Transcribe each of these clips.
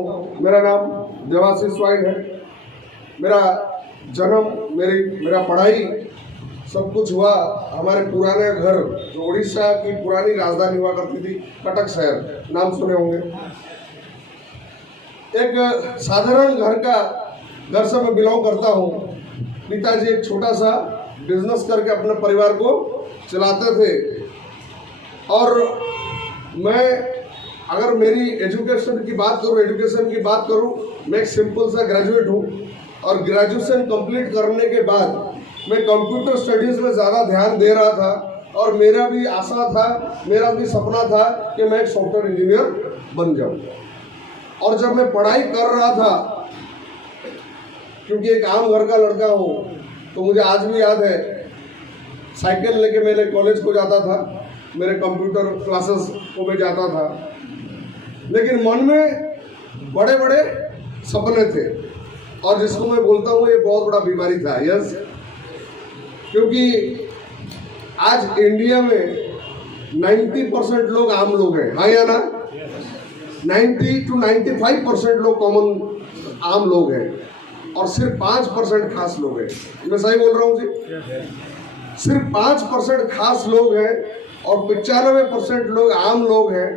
हूँ। मेरा नाम देवाशीष वाइड है। मेरा जन्म, मेरा पढ़ाई सब कुछ हुआ हमारे पुराने घर, जो उड़ीसा की पुरानी राजधानी हुआ करती थी, कटक शहर, नाम सुने होंगे। एक साधारण घर से मैं बिलोंग करता हूँ। पिताजी एक छोटा सा बिजनेस करके अपने परिवार को चलाते थे और मैं अगर मेरी एजुकेशन की बात करूँ, मैं एक सिंपल सा ग्रेजुएट हूँ और ग्रेजुएशन कंप्लीट करने के बाद मैं कंप्यूटर स्टडीज़ में ज़्यादा ध्यान दे रहा था और मेरा भी आशा था, मेरा भी सपना था कि मैं एक सॉफ्टवेयर इंजीनियर बन जाऊँ। और जब मैं पढ़ाई कर रहा था, क्योंकि एक आम घर का लड़का हूँ, तो मुझे आज भी याद है साइकिल लेके मेरे कॉलेज को जाता था, मेरे कंप्यूटर क्लासेस को मैं जाता था, लेकिन मन में बड़े बड़े सपने थे और जिसको मैं बोलता हूँ ये बहुत बड़ा बीमारी था। यस, क्योंकि आज इंडिया में 90% लोग आम लोग हैं, हाँ या ना? 90 to 95% लोग कॉमन आम लोग हैं और सिर्फ 5% खास लोग हैं। मैं सही बोल रहा हूँ जी? सिर्फ 5% खास लोग हैं और 95% लोग आम लोग हैं।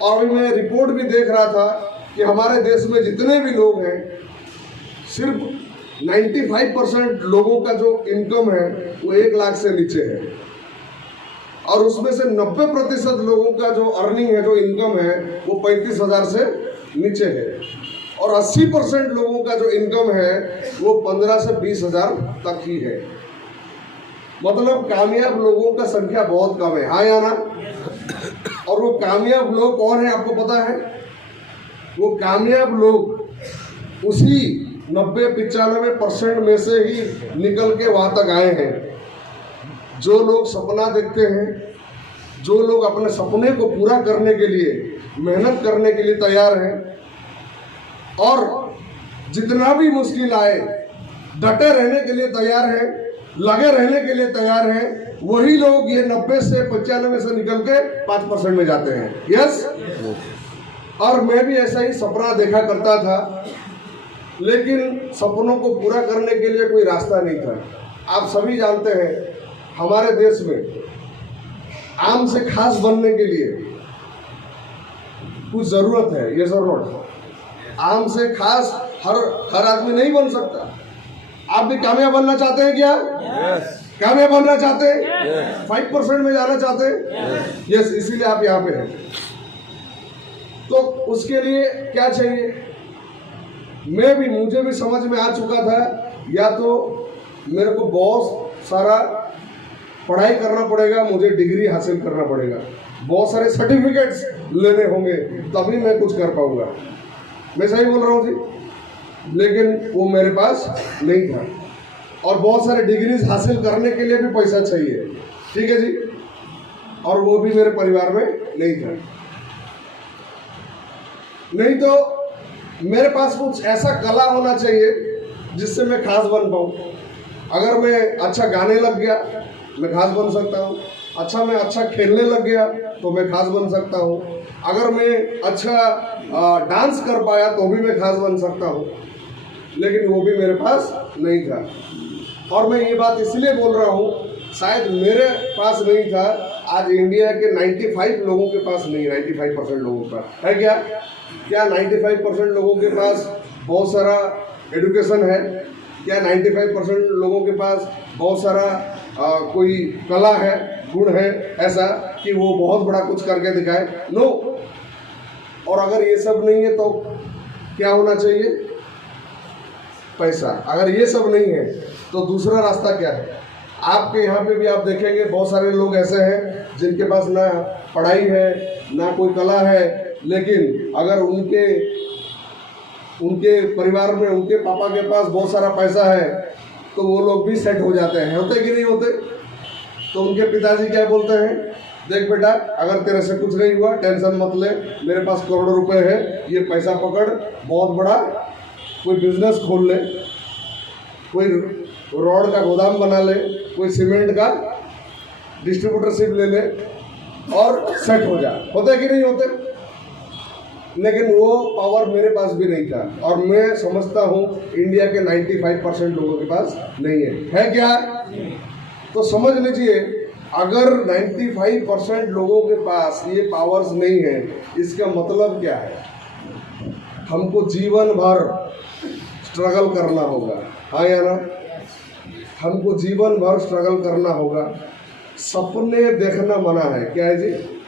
और अभी मैं रिपोर्ट भी देख रहा था कि हमारे देश में जितने भी लोग हैं, सिर्फ 95% लोगों का जो इनकम है वो 1 लाख से नीचे है और उसमें से 90% लोगों का जो अर्निंग है, जो इनकम है, वो 35,000 से नीचे है और 80% लोगों का जो इनकम है वो 15 से 20,000 तक ही है। मतलब कामयाब लोगों का संख्या बहुत कम है, हाँ या ना? और वो कामयाब लोग कौन है आपको पता है? वो कामयाब लोग उसी 90-95% में से ही निकल के वहां तक आए हैं। जो लोग सपना देखते हैं, जो लोग अपने सपने को पूरा करने के लिए मेहनत करने के लिए तैयार हैं और जितना भी मुश्किल आए डटे रहने के लिए तैयार हैं, लगे रहने के लिए तैयार हैं, वही लोग ये 90 से 95 से निकल के 5% में जाते हैं। यस, और मैं भी ऐसा ही सपना देखा करता था, लेकिन सपनों को पूरा करने के लिए कोई रास्ता नहीं था। आप सभी जानते हैं हमारे देश में आम से खास बनने के लिए कुछ जरूरत है, ये जरूरत। आम से खास हर आदमी नहीं बन सकता। आप भी कामयाब बनना चाहते हैं क्या? yes. कामयाब बनना चाहते हैं? yes. 5% में जाना चाहते हैं? यस, इसीलिए आप यहाँ पे हैं। तो उसके लिए क्या चाहिए? मुझे भी समझ में आ चुका था, या तो मेरे को बहुत सारा पढ़ाई करना पड़ेगा, मुझे डिग्री हासिल करना पड़ेगा, बहुत सारे सर्टिफिकेट्स लेने होंगे, तभी मैं कुछ कर पाऊंगा। मैं सही बोल रहा हूँ जी? लेकिन वो मेरे पास नहीं था और बहुत सारे डिग्रीज हासिल करने के लिए भी पैसा चाहिए, ठीक है जी, और वो भी मेरे परिवार में नहीं था। नहीं तो मेरे पास कुछ ऐसा कला होना चाहिए जिससे मैं खास बन पाऊँ। अगर मैं अच्छा गाने लग गया मैं खास बन सकता हूँ, मैं अच्छा खेलने लग गया तो मैं खास बन सकता हूँ, अगर मैं अच्छा डांस कर पाया तो भी मैं खास बन सकता हूँ, लेकिन वो भी मेरे पास नहीं था। और मैं ये बात इसलिए बोल रहा हूँ, शायद मेरे पास नहीं था, आज इंडिया के 95 लोगों के पास नहीं, 95% लोगों का है क्या 95% लोगों के पास बहुत सारा एजुकेशन है? क्या 95% लोगों के पास बहुत सारा कोई कला है, गुण है ऐसा कि वो बहुत बड़ा कुछ करके दिखाए? नो। और अगर ये सब नहीं है तो क्या होना चाहिए? पैसा। अगर ये सब नहीं है तो दूसरा रास्ता क्या है? आपके यहाँ पे भी आप देखेंगे बहुत सारे लोग ऐसे हैं जिनके पास ना पढ़ाई है ना कोई कला है, लेकिन अगर उनके परिवार में उनके पापा के पास बहुत सारा पैसा है तो वो लोग भी सेट हो जाते हैं। होते कि नहीं होते? तो उनके पिताजी क्या बोलते हैं, देख बेटा, अगर तेरे से कुछ नहीं हुआ टेंशन मत ले, मेरे पास करोड़ों रुपए है, ये पैसा पकड़, बहुत बड़ा कोई बिजनेस खोल ले, कोई रोड का गोदाम बना ले, कोई सीमेंट का डिस्ट्रीब्यूटरशिप ले ले और सेट हो जा। होते कि नहीं होते? लेकिन वो पावर मेरे पास भी नहीं था, और मैं समझता हूँ इंडिया के 95% लोगों के पास नहीं है क्या? तो समझ लीजिए, अगर 95% लोगों के पास ये पावर्स नहीं है, इसका मतलब क्या है? हमको जीवन भर स्ट्रगल करना होगा, हाँ या ना? हमको जीवन भर स्ट्रगल करना होगा। सपने देखना मना है, क्या है जी?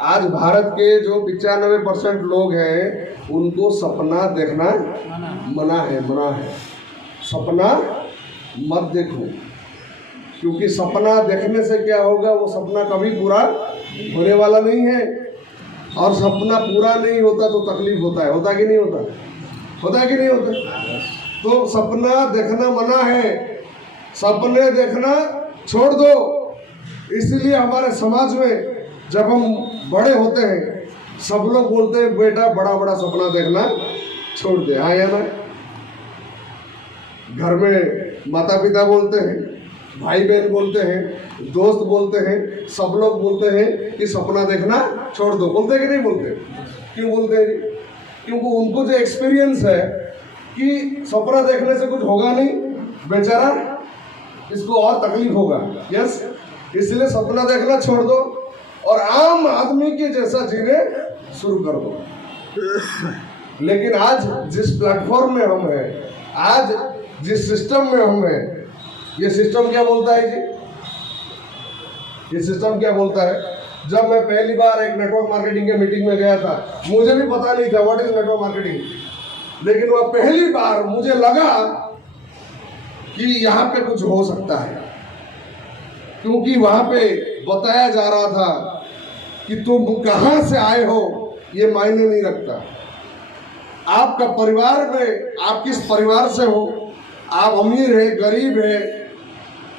आज भारत के जो 95% लोग हैं, उनको सपना देखना मना है। सपना मत देखो, क्योंकि सपना देखने से क्या होगा, वो सपना कभी पूरा होने वाला नहीं है। और सपना पूरा नहीं होता तो तकलीफ होता कि नहीं होता? होता कि नहीं होता? तो सपना देखना मना है, सपने देखना छोड़ दो। इसलिए हमारे समाज में जब हम बड़े होते हैं, सब लोग बोलते हैं बेटा बड़ा बड़ा सपना देखना छोड़ दे, हाँ या ना? घर में माता पिता बोलते हैं, भाई बहन बोलते हैं, दोस्त बोलते हैं, सब लोग बोलते हैं कि सपना देखना छोड़ दो। बोलते हैं कि नहीं बोलते? क्यों बोलते हैं? क्योंकि उनको जो एक्सपीरियंस है कि सपना देखने से कुछ होगा नहीं, बेचारा इसको और तकलीफ होगा। यस, इसलिए सपना देखना छोड़ दो और आम आदमी के जैसा जीने शुरू कर दो। लेकिन आज जिस प्लेटफॉर्म में हम हैं, आज जिस सिस्टम में हम हैं, ये सिस्टम क्या बोलता है जी? ये सिस्टम क्या बोलता है? जब मैं पहली बार एक नेटवर्क मार्केटिंग के मीटिंग में गया था, मुझे भी पता नहीं था व्हाट इज नेटवर्क मार्केटिंग, लेकिन वह पहली बार मुझे लगा कि यहाँ पे कुछ हो सकता है, क्योंकि वहां पे बताया जा रहा था कि तुम कहां से आए हो ये मायने नहीं रखता, आपका परिवार में आप किस परिवार से हो, आप अमीर है, गरीब है,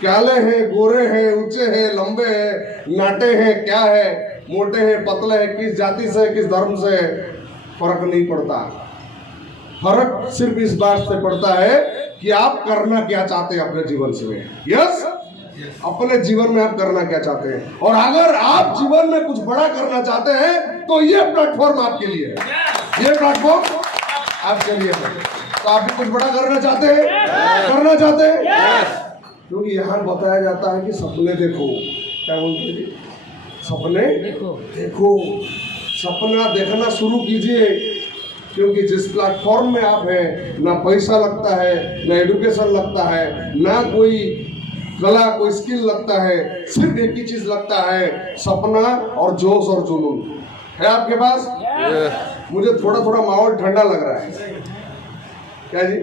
काले हैं, गोरे हैं, ऊंचे हैं, लंबे हैं, नाटे हैं, क्या है, मोटे हैं, पतले हैं, किस जाति से, किस धर्म से, फर्क नहीं पड़ता। फर्क सिर्फ इस बात से पड़ता है कि आप करना क्या चाहते हैं अपने जीवन से। यस, अपने जीवन में आप करना क्या चाहते हैं। और अगर आप जीवन में कुछ बड़ा करना चाहते हैं तो ये प्लेटफॉर्म आपके लिए है, ये प्लेटफॉर्म आपके लिए है। तो आप भी कुछ बड़ा करना चाहते हैं? करना चाहते हैं? क्योंकि यहाँ बताया जाता है कि सपने देखो, क्या बोलते हैं? सपने देखो, सपना देखना शुरू कीजिए, क्योंकि जिस प्लेटफॉर्म में आप हैं, ना पैसा लगता है, ना एजुकेशन लगता है, ना कोई कला, कोई स्किल लगता है, सिर्फ एक ही चीज लगता है, सपना और जोश और जुनून है आपके पास। मुझे थोड़ा थोड़ा माहौल ठंडा लग रहा है, क्या जी?